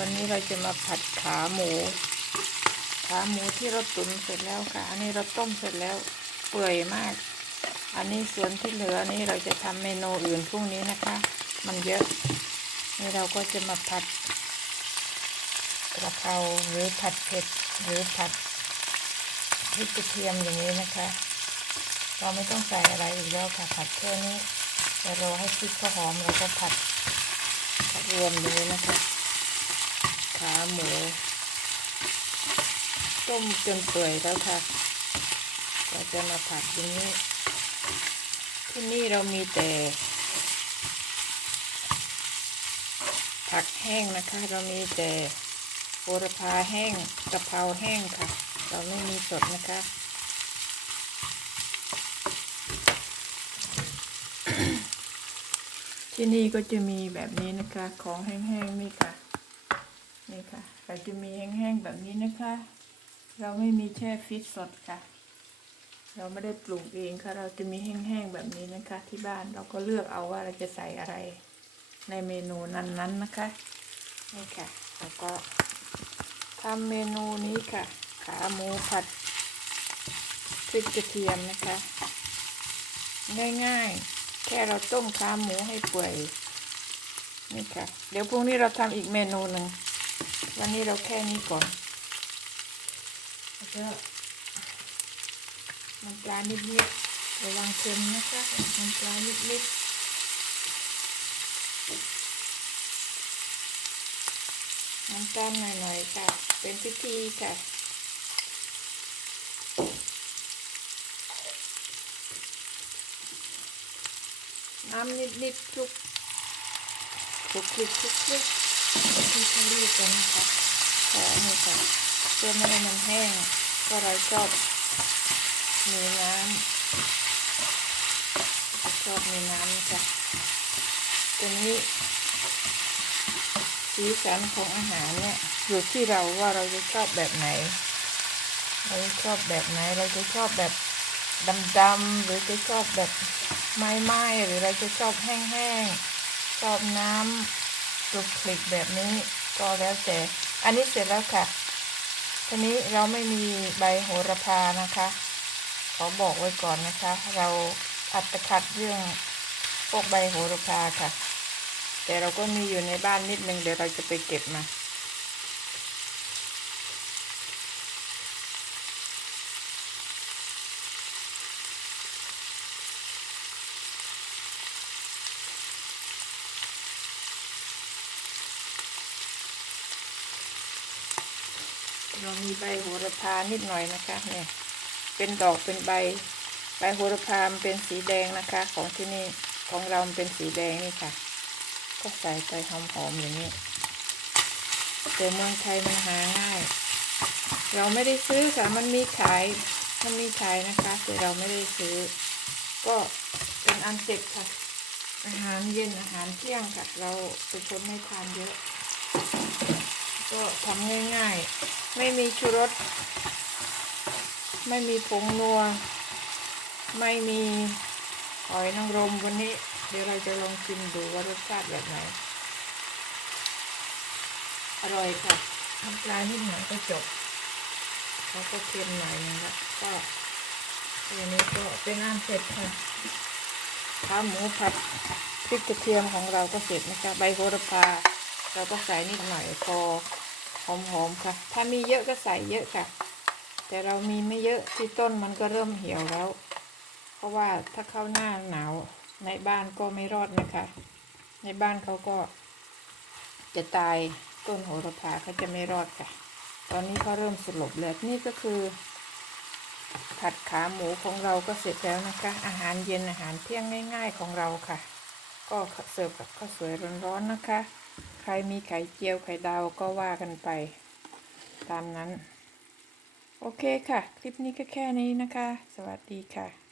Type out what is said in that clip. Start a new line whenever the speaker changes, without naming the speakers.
วันนี้เราจะมาผัดขาหมู ขาหมูที่เราตุ๋นเสร็จแล้วค่ะ อันนี้เราต้มเสร็จแล้วเปื่อยมาก อันนี้ส่วนที่เหลือนี่เราจะทำเมนูอื่นพรุ่งนี้นะคะ มันเยอะ นี่เราก็จะมาผัดกระเพราหรือผัดเผ็ดหรือผัดพริกกระเทียมอย่างนี้นะคะ เราไม่ต้องใส่อะไรอีกแล้วค่ะ ผัดแค่นี้แต่รอให้พริกเขาหอมเราก็ผัดผัดรวมอย่างนี้นะคะ ขาหมู ต้มจนเปื่อยแล้วค่ะก็จะมาผัดอย่างนี้ ที่นี่เรามีแต่ ผักแห้งนะคะ เรามีแต่โหระพาแห้งกะเพราแห้งค่ะ เราไม่มีสดนะคะที่นี่ก็จะมีแบบนี้นะคะ ของแห้งๆนี่ค่ะ นี่ค่ะเราจะมีแห้งๆแบบนี้นะคะ เราไม่มีแช่ฟิตสดค่ะ เราไม่ได้ปลูกเองค่ะ เราจะมีแห้งๆแบบนี้นะคะ ที่บ้านเราก็เลือกเอาว่าเราจะใส่อะไร ในเมนูนั้นๆนะคะนี่ค่ะแล้วก็ทำเมนูนี้ค่ะ ขาหมูผัดพริกกระเทียมนะคะ ง่ายๆ แค่เราต้มขาหมูให้เปื่อยนี่ค่ะ เดี๋ยวพรุ่งนี้เราทำอีกเมนูหนึ่ง วันนี้เราแค่นี้ก่อนแล้วก็น้ำปลานิดๆระวังเค็มนะคะน้ำปลานิดๆน้ำตาลหน่อยๆค่ะ เป็นพิธีค่ะ น้ำนิดๆคลุกคลุกคลุกคลุกคลุก ที่เขาเรียกกันนะคะแต่อันนี้ค่ะเพื่อไม่ให้มันแห้งก็เราชอบมีน้ำชอบมีน้ำนะคะตัวนี้สีสันของอาหารเนี่ยอยู่ที่เราว่าเราจะชอบแบบไหน เราจะชอบแบบไหน เราจะชอบแบบดำๆหรือจะชอบแบบไม้ๆหรือเราจะชอบแห้งๆชอบน้ำ ตุกคลิกแบบนี้ก็แล้วแต่ อันนี้เสร็จแล้วค่ะทีนี้เราไม่มีใบโหระพานะคะ ขอบอกไว้ก่อนนะคะ เราอัตคัดเรื่องพวกใบโหระพาค่ะ แต่เราก็มีอยู่ในบ้านนิดนึงเดี๋ยวเราจะไปเก็บมา เรามีใบโหระพานิดหน่อยนะคะเนี่ยเป็นดอกเป็นใบ ใบโหระพามันเป็นสีแดงนะคะ ของที่นี่ของเราเป็นสีแดงนี่ค่ะ ก็ใส่ไปหอมๆอย่างนี้แต่เมืองไทยมันหาง่าย เราไม่ได้ซื้อค่ะ มันมีขาย มันมีขายนะคะ แต่เราไม่ได้ซื้อ ก็เป็นอันเสร็จค่ะ อาหารเย็นอาหารเที่ยงค่ะ เราเป็นคนไม่ทานเยอะ ก็ทำง่าย ๆ ไม่มีชูรส ไม่มีผงนัว ไม่มีหอยนางรมวันนี้ เดี๋ยวเราจะลองชิมดูว่ารสชาติแบบไหน อร่อยค่ะน้ำปลานิดหน่อยก็จบเขาก็เค็มหน่อยนึงแล้วก็อันนี้ก็เป็นอันเสร็จค่ะขาหมูผัดพริกกระเทียมของเราก็เสร็จนะคะ ใบโหระพาเราก็ใส่นิดหน่อยพอ หอมๆค่ะ ถ้ามีเยอะก็ใส่เยอะค่ะ แต่เรามีไม่เยอะที่ต้นมันก็เริ่มเหี่ยวแล้ว เพราะว่าถ้าเข้าหน้าหนาวในบ้านก็ไม่รอดนะคะ ในบ้านเขาก็จะตายต้นโหระพาเขาจะไม่รอดค่ะ ตอนนี้เขาเริ่มสลบแล้วนี่ก็คือ ผัดขาหมูของเราก็เสร็จแล้วนะคะ อาหารเย็นอาหารเที่ยงง่าย ๆของเราค่ะ ก็เสิร์ฟกับข้าวสวยร้อนๆนะคะ ครมีไข่เจียวไข่ดาวก็ว่ากันไป ตามนั้น โอเคค่ะ คลิปนี้ก็แค่นี้นะคะ สวัสดีค่ะ